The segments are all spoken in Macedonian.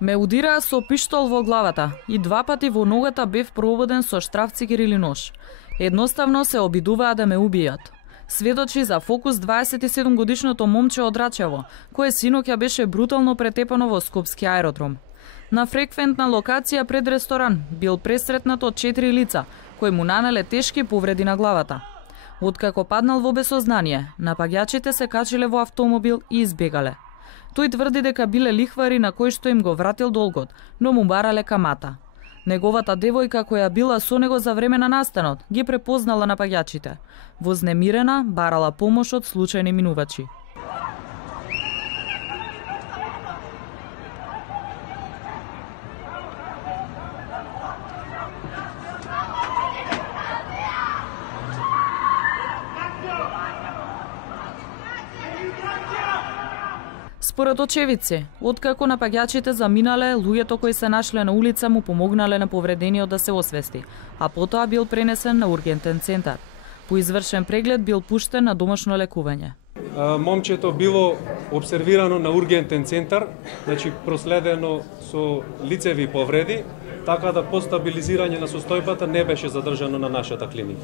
Ме удираа со пиштол во главата и 2 пати во ногата бев пробуден со штрафцигер или нож. Едноставно се обидуваа да ме убијат. Сведочи за Фокус 27 годишното момче од Рачево, кое синоќа беше брутално претепано во Скопски аеродром. На фреквентна локација пред ресторан бил пресретнат од 4 лица, кои му нанеле тешки повреди на главата. Откако паднал во безсознание, напаѓачите се качиле во автомобил и избегале. Тој тврди дека биле лихвари на кои што им го вратил долгот, но му барале камата. Неговата девојка која била со него за време на настанот ги препознала напаѓачите. Вознемирена барала помош од случајни минувачи. Според очевидци, откако напаѓачите заминале, луѓето кои се нашле на улица му помогнале на повредениот да се освести, а потоа бил пренесен на ургентен центар. По извршен преглед бил пуштен на домашно лекување. Момчето било обсервирано на ургентен центар, значи проследено со лицеви повреди, така да по стабилизирање на состојбата не беше задржано на нашата клиника.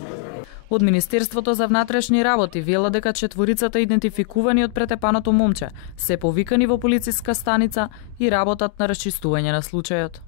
Од Министерството за внатрешни работи вела дека четворицата идентификувани од претепаното момче се повикани во полициска станица и работат на расчистување на случајот.